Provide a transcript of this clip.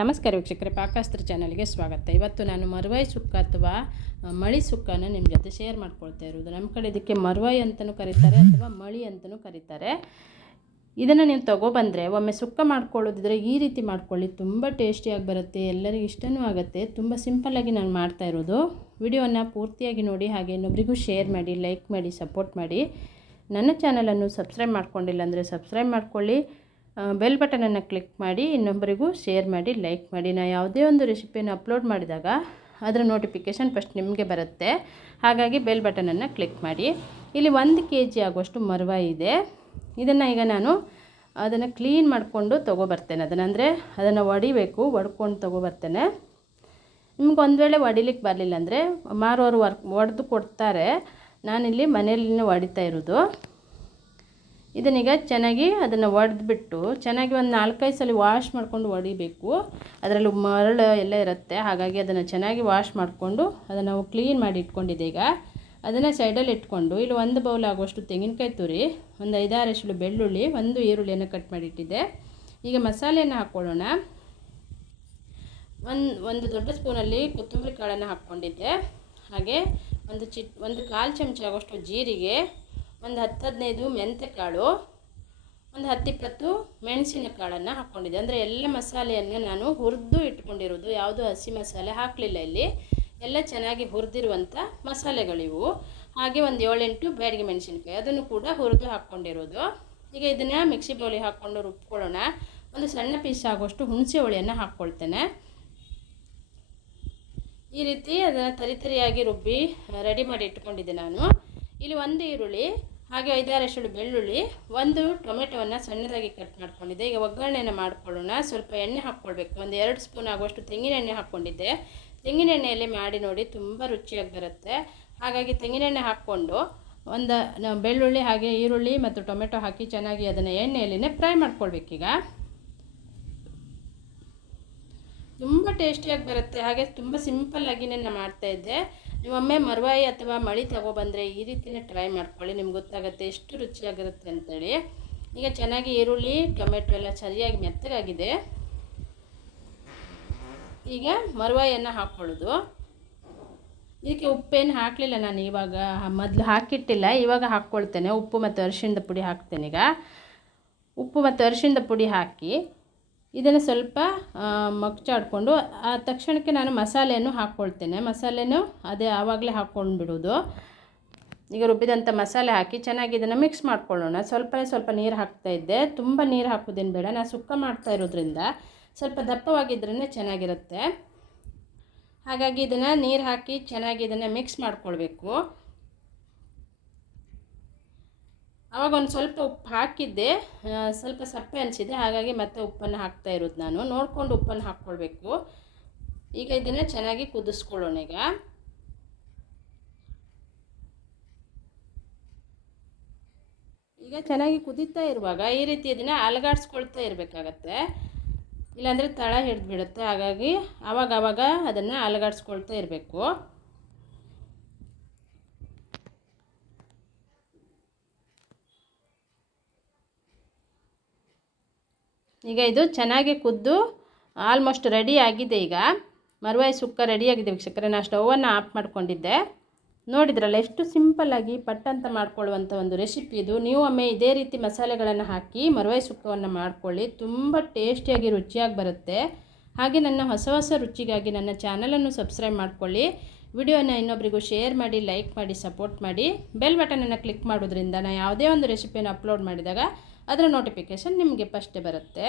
ನಮಸ್ಕಾರ ವೀಕ್ಷಕರೇ, ಪಾಕಶಾಸ್ತ್ರ ಚಾನಲ್ಗೆ ಸ್ವಾಗತ. ಇವತ್ತು ನಾನು ಮರುವಾಯಿ ಸುಕ್ಕ ಅಥವಾ ಮಳಿ ಸುಕ್ಕನ ನಿಮ್ಮ ಜೊತೆ ಶೇರ್ ಮಾಡ್ಕೊಳ್ತಾ ಇರೋದು. ನಮ್ಮ ಕಡೆ ಇದಕ್ಕೆ ಮರುವಾಯಿ ಅಂತಲೂ ಕರೀತಾರೆ ಅಥವಾ ಮಳಿ ಅಂತಲೂ ಕರೀತಾರೆ. ಇದನ್ನು ನೀವು ತೊಗೊಬಂದರೆ ಒಮ್ಮೆ ಸುಕ್ಕ ಮಾಡ್ಕೊಳ್ಳೋದಿದ್ರೆ ಈ ರೀತಿ ಮಾಡ್ಕೊಳ್ಳಿ, ತುಂಬ ಟೇಸ್ಟಿಯಾಗಿ ಬರುತ್ತೆ, ಎಲ್ಲರಿಗೂ ಇಷ್ಟವೂ ಆಗುತ್ತೆ. ತುಂಬ ಸಿಂಪಲ್ಲಾಗಿ ನಾನು ಮಾಡ್ತಾ ಇರೋದು. ವಿಡಿಯೋನ ಪೂರ್ತಿಯಾಗಿ ನೋಡಿ, ಹಾಗೆ ಇನ್ನೊಬ್ರಿಗೂ ಶೇರ್ ಮಾಡಿ, ಲೈಕ್ ಮಾಡಿ, ಸಪೋರ್ಟ್ ಮಾಡಿ. ನನ್ನ ಚಾನಲನ್ನು ಸಬ್ಸ್ಕ್ರೈಬ್ ಮಾಡ್ಕೊಂಡಿಲ್ಲ ಅಂದರೆ ಸಬ್ಸ್ಕ್ರೈಬ್ ಮಾಡ್ಕೊಳ್ಳಿ, ಬೆಲ್ ಬಟನನ್ನು ಕ್ಲಿಕ್ ಮಾಡಿ, ಇನ್ನೊಬ್ಬರಿಗೂ ಶೇರ್ ಮಾಡಿ, ಲೈಕ್ ಮಾಡಿ. ನಾನು ಯಾವುದೇ ಒಂದು ರೆಸಿಪಿಯನ್ನು ಅಪ್ಲೋಡ್ ಮಾಡಿದಾಗ ಅದರ ನೋಟಿಫಿಕೇಷನ್ ಫಸ್ಟ್ ನಿಮಗೆ ಬರುತ್ತೆ, ಹಾಗಾಗಿ ಬೆಲ್ ಬಟನನ್ನು ಕ್ಲಿಕ್ ಮಾಡಿ. ಇಲ್ಲಿ 1 kg ಆಗುವಷ್ಟು ಮರುವಾಯಿ ಇದೆ. ಇದನ್ನು ಈಗ ನಾನು ಅದನ್ನು ಕ್ಲೀನ್ ಮಾಡಿಕೊಂಡು ತೊಗೊಬರ್ತೇನೆ. ಅದನ್ನು ಒಡಿಬೇಕು, ಒಡ್ಕೊಂಡು ತೊಗೊಬರ್ತೇನೆ. ನಿಮ್ಗೆ ಒಂದು ವೇಳೆ ಒಡಿಲಿಕ್ಕೆ ಬರಲಿಲ್ಲ ಅಂದರೆ ಮಾರೋರು ಒಡೆದು ಕೊಡ್ತಾರೆ. ನಾನಿಲ್ಲಿ ಮನೆಯಲ್ಲಿನೇ ಒಡಿತಾ ಇರೋದು. ಇದನ್ನೀಗ ಚೆನ್ನಾಗಿ ಅದನ್ನು ಒಡೆದ್ಬಿಟ್ಟು ಚೆನ್ನಾಗಿ ಒಂದು 4-5 ಸಲ ವಾಶ್ ಮಾಡಿಕೊಂಡು ಒಡಿಬೇಕು. ಅದರಲ್ಲಿ ಮರಳು ಎಲ್ಲ ಇರುತ್ತೆ, ಹಾಗಾಗಿ ಅದನ್ನು ಚೆನ್ನಾಗಿ ವಾಶ್ ಮಾಡಿಕೊಂಡು ಅದನ್ನು ನಾವು ಕ್ಲೀನ್ ಮಾಡಿ ಇಟ್ಕೊಂಡಿದ್ದೆ. ಈಗ ಅದನ್ನು ಸೈಡಲ್ಲಿ ಇಟ್ಕೊಂಡು ಇಲ್ಲಿ 1 ಬೌಲ್ ಆಗುವಷ್ಟು ತೆಂಗಿನಕಾಯಿ ತುರಿ, ಒಂದು 5-6 ಎಸಳು ಬೆಳ್ಳುಳ್ಳಿ, 1 ಈರುಳ್ಳಿಯನ್ನು ಕಟ್ ಮಾಡಿಟ್ಟಿದ್ದೆ. ಈಗ ಮಸಾಲೆಯನ್ನು ಹಾಕ್ಕೊಳ್ಳೋಣ. ಒಂದು ದೊಡ್ಡ ಸ್ಪೂನಲ್ಲಿ ಕೊತ್ತಂಬರಿ ಕಾಳನ್ನು ಹಾಕ್ಕೊಂಡಿದ್ದೆ. ಹಾಗೆ ಒಂದು 1/4 ಚಮಚ ಆಗುವಷ್ಟು ಜೀರಿಗೆ, ಒಂದು 10-15 ಮೆಂತ್ಯ ಕಾಳು, ಒಂದು 10-20 ಮೆಣಸಿನ ಕಾಳನ್ನು ಹಾಕ್ಕೊಂಡಿದ್ದೆ. ಅಂದರೆ ಎಲ್ಲ ಮಸಾಲೆಯನ್ನು ನಾನು ಹುರಿದು ಇಟ್ಕೊಂಡಿರೋದು, ಯಾವುದು ಹಸಿ ಮಸಾಲೆ ಹಾಕಲಿಲ್ಲ. ಇಲ್ಲಿ ಎಲ್ಲ ಚೆನ್ನಾಗಿ ಹುರಿದಿರುವಂಥ ಮಸಾಲೆಗಳಿವು. ಹಾಗೆ ಒಂದು 7-8 ಬ್ಯಾಡಗಿ ಮೆಣಸಿನಕಾಯಿ, ಅದನ್ನು ಕೂಡ ಹುರಿದು ಹಾಕ್ಕೊಂಡಿರೋದು. ಈಗ ಇದನ್ನು ಮಿಕ್ಸಿ ಬೌಲಿಗೆ ಹಾಕ್ಕೊಂಡು ರುಬ್ಕೊಳ್ಳೋಣ. ಒಂದು ಸಣ್ಣ ಪೀಸ್ ಆಗುವಷ್ಟು ಹುಣಸೆ ಹುಳಿಯನ್ನು ಹಾಕ್ಕೊಳ್ತೇನೆ. ಈ ರೀತಿ ಅದನ್ನು ತರಿಯಾಗಿ ರುಬ್ಬಿ ರೆಡಿ ಮಾಡಿ ಇಟ್ಕೊಂಡಿದ್ದೆ ನಾನು. ಇಲ್ಲಿ 1 ಈರುಳ್ಳಿ, ಹಾಗೆ 5-6 ಎಸಳು ಬೆಳ್ಳುಳ್ಳಿ, 1 ಟೊಮೆಟೊವನ್ನು ಸಣ್ಣದಾಗಿ ಕಟ್ ಮಾಡ್ಕೊಂಡಿದ್ದೆ. ಈಗ ಒಗ್ಗರಣೆಯನ್ನು ಮಾಡ್ಕೊಳ್ಳೋಣ. ಸ್ವಲ್ಪ ಎಣ್ಣೆ ಹಾಕ್ಕೊಳ್ಬೇಕು. ಒಂದು 2 ಸ್ಪೂನ್ ಆಗುವಷ್ಟು ತೆಂಗಿನ ಎಣ್ಣೆ ಹಾಕ್ಕೊಂಡಿದ್ದೆ. ತೆಂಗಿನ ಎಣ್ಣೆಯಲ್ಲಿ ಮಾಡಿ ನೋಡಿ, ತುಂಬ ರುಚಿಯಾಗಿ ಬರುತ್ತೆ. ಹಾಗಾಗಿ ತೆಂಗಿನ ಎಣ್ಣೆ ಹಾಕ್ಕೊಂಡು ಒಂದು ಬೆಳ್ಳುಳ್ಳಿ ಹಾಗೆ ಈರುಳ್ಳಿ ಮತ್ತು ಟೊಮೆಟೊ ಹಾಕಿ ಚೆನ್ನಾಗಿ ಅದನ್ನು ಎಣ್ಣೆಯಲ್ಲಿನೇ ಫ್ರೈ ಮಾಡ್ಕೊಳ್ಬೇಕೀಗ. ತುಂಬ ಟೇಸ್ಟಿಯಾಗಿ ಬರುತ್ತೆ. ಹಾಗೆ ತುಂಬ ಸಿಂಪಲ್ಲಾಗಿಯೇ ನಾನು ಮಾಡ್ತಾಯಿದ್ದೆ. ನೀವೊಮ್ಮೆ ಮರುವಾಯಿ ಅಥವಾ ಮಳಿ ತೊಗೊಬಂದರೆ ಈ ರೀತಿಯೇ ಟ್ರೈ ಮಾಡ್ಕೊಳ್ಳಿ, ನಿಮ್ಗೆ ಗೊತ್ತಾಗುತ್ತೆ ಎಷ್ಟು ರುಚಿಯಾಗಿರುತ್ತೆ ಅಂತೇಳಿ. ಈಗ ಚೆನ್ನಾಗಿ ಈರುಳ್ಳಿ ಟೊಮೆಟೊ ಎಲ್ಲ ಸರಿಯಾಗಿ ಮೆತ್ತಗಾಗಿದೆ. ಈಗ ಮರುವಾಯಿಯನ್ನು ಹಾಕ್ಕೊಳ್ಳೋದು. ಇದಕ್ಕೆ ಉಪ್ಪೇನು ಹಾಕಲಿಲ್ಲ ನಾನು, ಇವಾಗ ಮೊದಲು ಹಾಕಿಟ್ಟಿಲ್ಲ, ಇವಾಗ ಹಾಕ್ಕೊಳ್ತೇನೆ. ಉಪ್ಪು ಮತ್ತು ಅರಿಶಿಣದ ಪುಡಿ ಹಾಕ್ತೇನೆ. ಈಗ ಉಪ್ಪು ಮತ್ತು ಅರಿಶಿಣದ ಪುಡಿ ಹಾಕಿ ಇದನ್ನು ಸ್ವಲ್ಪ ಮಗ್ಚಾಡ್ಕೊಂಡು ತಕ್ಷಣಕ್ಕೆ ನಾನು ಮಸಾಲೆಯನ್ನು ಹಾಕ್ಕೊಳ್ತೇನೆ. ಮಸಾಲೆನೂ ಅದೇ ಆವಾಗಲೇ ಹಾಕ್ಕೊಂಡು ಬಿಡೋದು. ಈಗ ರುಬ್ಬಿದಂಥ ಮಸಾಲೆ ಹಾಕಿ ಚೆನ್ನಾಗಿ ಇದನ್ನು ಮಿಕ್ಸ್ ಮಾಡ್ಕೊಳ್ಳೋಣ. ಸ್ವಲ್ಪ ನೀರು ಹಾಕ್ತಾಯಿದ್ದೆ, ತುಂಬ ನೀರು ಹಾಕೋದೇನು ಬೇಡ. ನಾನು ಸುಕ್ಕ ಮಾಡ್ತಾ ಇರೋದ್ರಿಂದ ಸ್ವಲ್ಪ ದಪ್ಪವಾಗಿದ್ರೇ ಚೆನ್ನಾಗಿರುತ್ತೆ. ಹಾಗಾಗಿ ಇದನ್ನು ನೀರು ಹಾಕಿ ಚೆನ್ನಾಗಿ ಇದನ್ನು ಮಿಕ್ಸ್ ಮಾಡ್ಕೊಳ್ಬೇಕು. ಆವಾಗ ಒಂದು ಸ್ವಲ್ಪ ಉಪ್ಪು ಹಾಕಿದ್ದೆ, ಸ್ವಲ್ಪ ಸಪ್ಪೆ ಅನಿಸಿದೆ, ಹಾಗಾಗಿ ಮತ್ತೆ ಉಪ್ಪನ್ನು ಹಾಕ್ತಾ ಇರೋದು ನಾನು. ನೋಡಿಕೊಂಡು ಉಪ್ಪನ್ನು ಹಾಕ್ಕೊಳ್ಬೇಕು. ಈಗ ಇದನ್ನು ಚೆನ್ನಾಗಿ ಕುದಿಸ್ಕೊಳ್ಳೋಣ. ಈಗ ಚೆನ್ನಾಗಿ ಕುದೀತಾ ಇರುವಾಗ ಈ ರೀತಿ ಇದನ್ನು ಅಲಗಾಡಿಸ್ಕೊಳ್ತಾ ಇರಬೇಕಾಗತ್ತೆ, ಇಲ್ಲಾಂದರೆ ತಳ ಹಿಡಿದು ಬಿಡುತ್ತೆ. ಹಾಗಾಗಿ ಆವಾಗ ಅದನ್ನು ಅಲಗಾಡಿಸ್ಕೊಳ್ತಾ ಇರಬೇಕು. ಈಗ ಇದು ಚೆನ್ನಾಗಿ ಕುದ್ದು ಆಲ್ಮೋಸ್ಟ್ ರೆಡಿ ಆಗಿದೆ. ಈಗ ಮರುವಾಯಿ ಸುಕ್ಕ ರೆಡಿಯಾಗಿದೆ ವೀಕ್ಷಕರೇ. ನಾನು ಸ್ಟವನ್ನು ಆಫ್ ಮಾಡ್ಕೊಂಡಿದ್ದೆ. ನೋಡಿದ್ರಲ್ಲ ಎಷ್ಟು ಸಿಂಪಲ್ಲಾಗಿ ಪಟ್ಟಂತ ಮಾಡ್ಕೊಳ್ಳುವಂಥ ಒಂದು ರೆಸಿಪಿ ಇದು. ನೀವು ಒಮ್ಮೆ ಇದೇ ರೀತಿ ಮಸಾಲೆಗಳನ್ನು ಹಾಕಿ ಮರುವಾಯಿ ಸುಕ್ಕವನ್ನು ಮಾಡ್ಕೊಳ್ಳಿ, ತುಂಬ ಟೇಸ್ಟಿಯಾಗಿ ರುಚಿಯಾಗಿ ಬರುತ್ತೆ. ಹಾಗೆ ನನ್ನ ಹೊಸ ರುಚಿಗಾಗಿ ನನ್ನ ಚಾನಲನ್ನು ಸಬ್ಸ್ಕ್ರೈಬ್ ಮಾಡ್ಕೊಳ್ಳಿ. ವಿಡಿಯೋನ ಇನ್ನೊಬ್ಬರಿಗೂ ಶೇರ್ ಮಾಡಿ, ಲೈಕ್ ಮಾಡಿ, ಸಪೋರ್ಟ್ ಮಾಡಿ. ಬೆಲ್ ಬಟನನ್ನು ಕ್ಲಿಕ್ ಮಾಡೋದ್ರಿಂದ ನಾನು ಯಾವುದೇ ಒಂದು ರೆಸಿಪಿಯನ್ನು ಅಪ್ಲೋಡ್ ಮಾಡಿದಾಗ ಅದರ ನೋಟಿಫಿಕೇಷನ್ ನಿಮಗೆ ಫಸ್ಟೇ ಬರುತ್ತೆ.